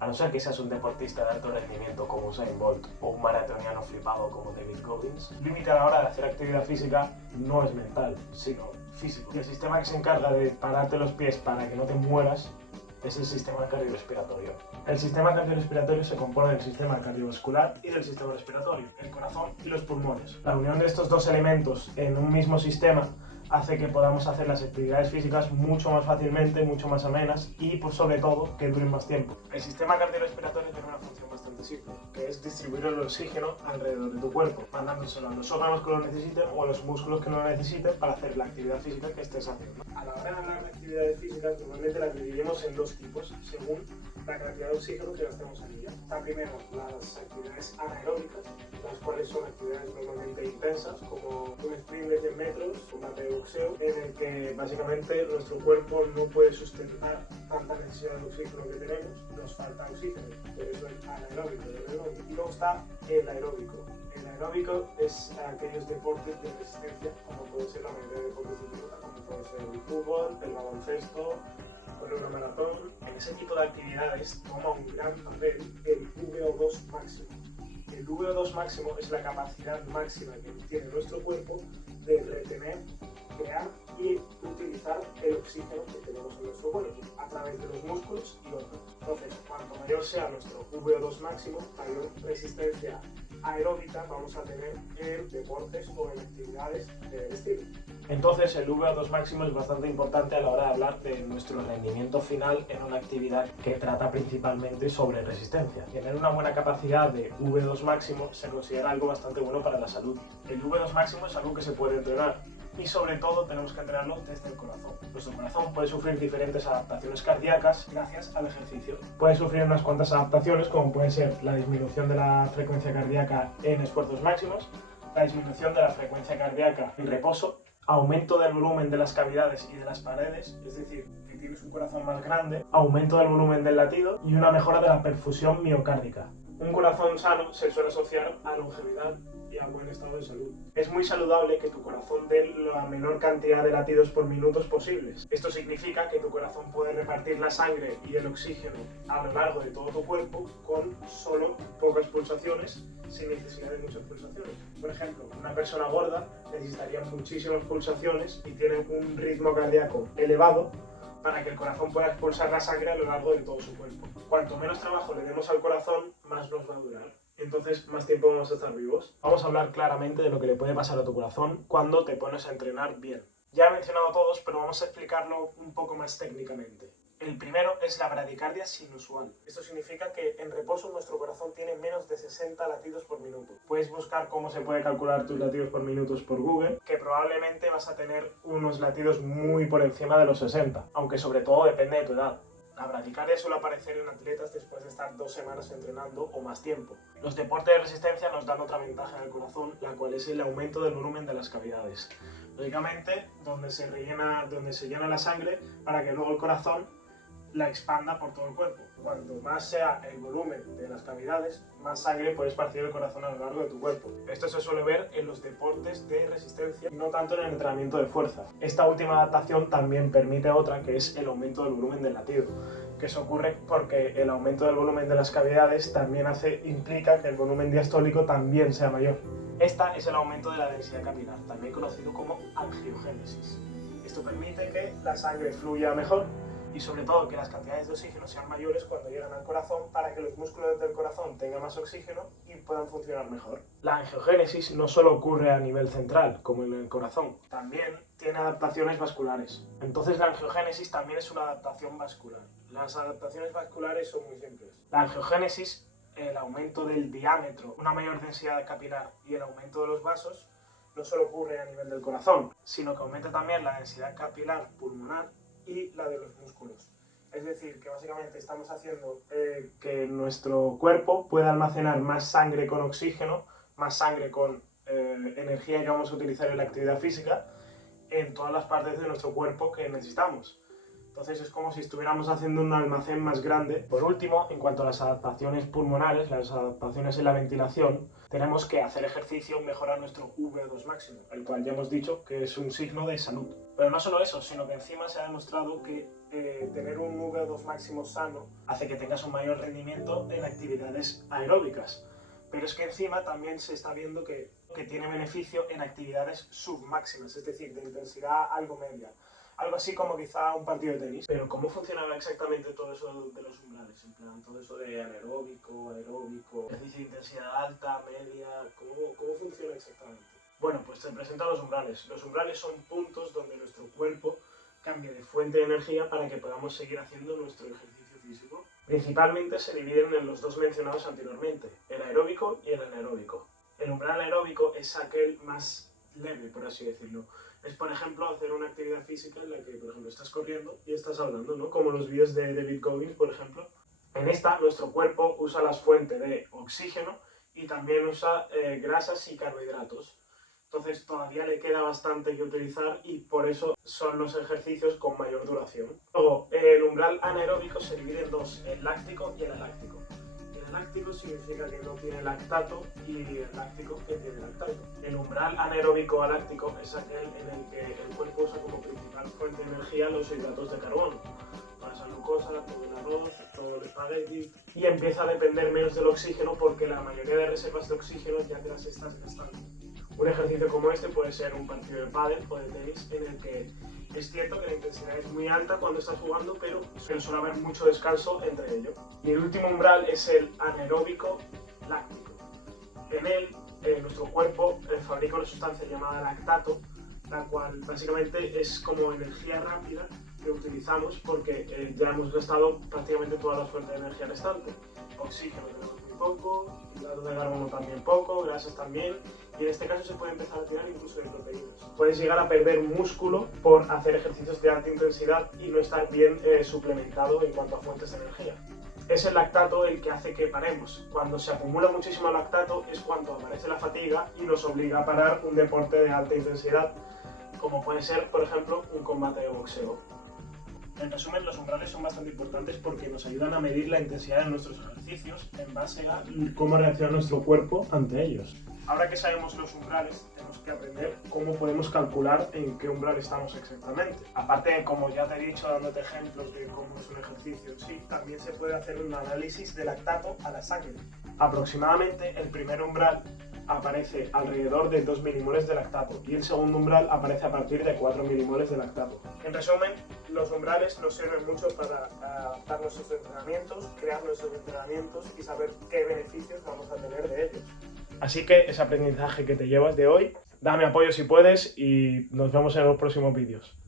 A no ser que seas un deportista de alto rendimiento como Usain Bolt o un maratoniano flipado como David Goggins, el límite a la hora de hacer actividad física no es mental, sino físico. Y el sistema que se encarga de pararte los pies para que no te mueras es el sistema cardiorrespiratorio. El sistema cardiorrespiratorio se compone del sistema cardiovascular y del sistema respiratorio, el corazón y los pulmones. La unión de estos dos elementos en un mismo sistema hace que podamos hacer las actividades físicas mucho más fácilmente, mucho más amenas y, por sobre todo, que duren más tiempo. El sistema cardiorrespiratorio tiene una función bastante simple, que es distribuir el oxígeno alrededor de tu cuerpo, mandándoselo a los órganos que lo necesiten o a los músculos que no lo necesiten para hacer la actividad física que estés haciendo. A la hora de hablar de actividades físicas, normalmente las dividimos en dos tipos, según la cantidad de oxígeno que gastemos al día. Está primero las actividades anaeróbicas, las cuales son actividades normalmente intensas, como un sprint de 100 metros, combate de boxeo, en el que básicamente nuestro cuerpo no puede sustentar tanta necesidad de oxígeno que tenemos, nos falta oxígeno, por eso es anaeróbico. Y luego está el aeróbico. El aeróbico es aquellos deportes de resistencia, como puede ser la mayoría de deportes de pelota, como puede ser el fútbol, el baloncesto, correr una maratón. En ese tipo de actividades toma un gran papel el VO2 máximo. El VO2 máximo es la capacidad máxima que tiene nuestro cuerpo de retener, crear y utilizar el oxígeno que tenemos en nuestro cuerpo a través de los músculos y órganos. Entonces, cuanto mayor sea nuestro VO2 máximo, mayor resistencia aeróbica vamos a tener en deportes o en actividades de estilo. Entonces, el VO2 máximo es bastante importante a la hora de hablar de nuestro rendimiento final en una actividad que trata principalmente sobre resistencia. Tener una buena capacidad de VO2 máximo se considera algo bastante bueno para la salud. El VO2 máximo es algo que se puede entrenar y sobre todo tenemos que entrenarlo desde el corazón. Nuestro corazón puede sufrir diferentes adaptaciones cardíacas gracias al ejercicio. Puede sufrir unas cuantas adaptaciones como puede ser la disminución de la frecuencia cardíaca en esfuerzos máximos, la disminución de la frecuencia cardíaca en reposo, aumento del volumen de las cavidades y de las paredes, es decir, que tienes un corazón más grande, aumento del volumen del latido y una mejora de la perfusión miocárdica. Un corazón sano se suele asociar a longevidad y a buen estado de salud. Es muy saludable que tu corazón dé la menor cantidad de latidos por minutos posibles. Esto significa que tu corazón puede repartir la sangre y el oxígeno a lo largo de todo tu cuerpo con solo pocas pulsaciones, sin necesidad de muchas pulsaciones. Por ejemplo, una persona gorda necesitaría muchísimas pulsaciones y tiene un ritmo cardíaco elevado para que el corazón pueda expulsar la sangre a lo largo de todo su cuerpo. Cuanto menos trabajo le demos al corazón, más nos va a durar. Entonces, más tiempo vamos a estar vivos. Vamos a hablar claramente de lo que le puede pasar a tu corazón cuando te pones a entrenar bien. Ya he mencionado todos, pero vamos a explicarlo un poco más técnicamente. El primero es la bradicardia sinusual. Esto significa que en reposo nuestro corazón tiene menos de 60 latidos por minuto. Puedes buscar cómo se puede calcular tus latidos por minutos por Google, que probablemente vas a tener unos latidos muy por encima de los 60, aunque sobre todo depende de tu edad. La bradicardia suele aparecer en atletas después de estar 2 semanas entrenando o más tiempo. Los deportes de resistencia nos dan otra ventaja en el corazón, la cual es el aumento del volumen de las cavidades. Lógicamente, donde se llena la sangre para que luego el corazón la expanda por todo el cuerpo. Cuanto más sea el volumen de las cavidades, más sangre puede esparcir el corazón a lo largo de tu cuerpo. Esto se suele ver en los deportes de resistencia, no tanto en el entrenamiento de fuerza. Esta última adaptación también permite otra, que es el aumento del volumen del latido, que eso ocurre porque el aumento del volumen de las cavidades también implica que el volumen diastólico también sea mayor. Esta es el aumento de la densidad capilar, también conocido como angiogénesis. Esto permite que la sangre fluya mejor y sobre todo que las cantidades de oxígeno sean mayores cuando llegan al corazón para que los músculos del corazón tengan más oxígeno y puedan funcionar mejor. La angiogénesis no solo ocurre a nivel central, como en el corazón, también tiene adaptaciones vasculares. Entonces la angiogénesis también es una adaptación vascular. Las adaptaciones vasculares son muy simples. La angiogénesis, el aumento del diámetro, una mayor densidad capilar y el aumento de los vasos, no solo ocurre a nivel del corazón, sino que aumenta también la densidad capilar pulmonar y la de los músculos. Es decir, que básicamente estamos haciendo que nuestro cuerpo pueda almacenar más sangre con oxígeno, más sangre con energía que vamos a utilizar en la actividad física en todas las partes de nuestro cuerpo que necesitamos. Entonces es como si estuviéramos haciendo un almacén más grande. Por último, en cuanto a las adaptaciones pulmonares, las adaptaciones en la ventilación, tenemos que hacer ejercicio, mejorar nuestro VO2 máximo, el cual ya hemos dicho que es un signo de salud. Pero no solo eso, sino que encima se ha demostrado que tener un VO2 máximo sano hace que tengas un mayor rendimiento en actividades aeróbicas. Pero es que encima también se está viendo que tiene beneficio en actividades submáximas, es decir, de intensidad algo media. Algo así como quizá un partido de tenis. Pero ¿cómo funcionaba exactamente todo eso de los umbrales? En plan, todo eso de anaeróbico, aeróbico, ejercicio de intensidad alta, media, ¿cómo funciona exactamente? Bueno, pues te presento los umbrales. Los umbrales son puntos donde nuestro cuerpo cambia de fuente de energía para que podamos seguir haciendo nuestro ejercicio físico. Principalmente se dividen en los dos mencionados anteriormente, el aeróbico y el anaeróbico. El umbral aeróbico es aquel más leve, por así decirlo. Es, por ejemplo, hacer una actividad física en la que, por ejemplo, estás corriendo y estás hablando, ¿no? Como los vídeos de David Goggins, por ejemplo. En esta, nuestro cuerpo usa las fuentes de oxígeno y también usa grasas y carbohidratos. Entonces todavía le queda bastante que utilizar y por eso son los ejercicios con mayor duración. Luego, el umbral anaeróbico se divide en dos, el láctico y el aláctico. El láctico significa que no tiene lactato y el láctico que tiene lactato. El umbral anaeróbico aláctico es aquel en el que el cuerpo usa como principal fuente de energía los hidratos de carbono. Toda esa glucosa, todo el arroz, todo el espagueti, y empieza a depender menos del oxígeno porque la mayoría de reservas de oxígeno ya te las estás gastando. Un ejercicio como este puede ser un partido de pádel o de tenis en el que es cierto que la intensidad es muy alta cuando estás jugando, pero suele haber mucho descanso entre ellos. Y el último umbral es el anaeróbico láctico. En él, nuestro cuerpo fabrica una sustancia llamada lactato, la cual básicamente es como energía rápida que utilizamos porque ya hemos gastado prácticamente todas las fuentes de energía restantes. Oxígeno tenemos muy poco, hidratos de carbono también poco, grasas también, y en este caso se puede empezar a tirar incluso de proteínas. Puedes llegar a perder músculo por hacer ejercicios de alta intensidad y no estar bien suplementado en cuanto a fuentes de energía. Es el lactato el que hace que paremos. Cuando se acumula muchísimo lactato es cuando aparece la fatiga y nos obliga a parar un deporte de alta intensidad, como puede ser, por ejemplo, un combate de boxeo. En resumen, los umbrales son bastante importantes porque nos ayudan a medir la intensidad de nuestros ejercicios en base a cómo reacciona nuestro cuerpo ante ellos. Ahora que sabemos los umbrales, tenemos que aprender cómo podemos calcular en qué umbral estamos exactamente. Aparte de, como ya te he dicho, dándote ejemplos de cómo es un ejercicio en sí, también se puede hacer un análisis de lactato a la sangre. Aproximadamente el primer umbral aparece alrededor de 2 milimoles de lactato y el segundo umbral aparece a partir de 4 milimoles de lactato. En resumen, los umbrales nos sirven mucho para adaptar nuestros entrenamientos, crear nuestros entrenamientos y saber qué beneficios vamos a tener de ellos. Así que ese aprendizaje que te llevas de hoy, dame apoyo si puedes y nos vemos en los próximos vídeos.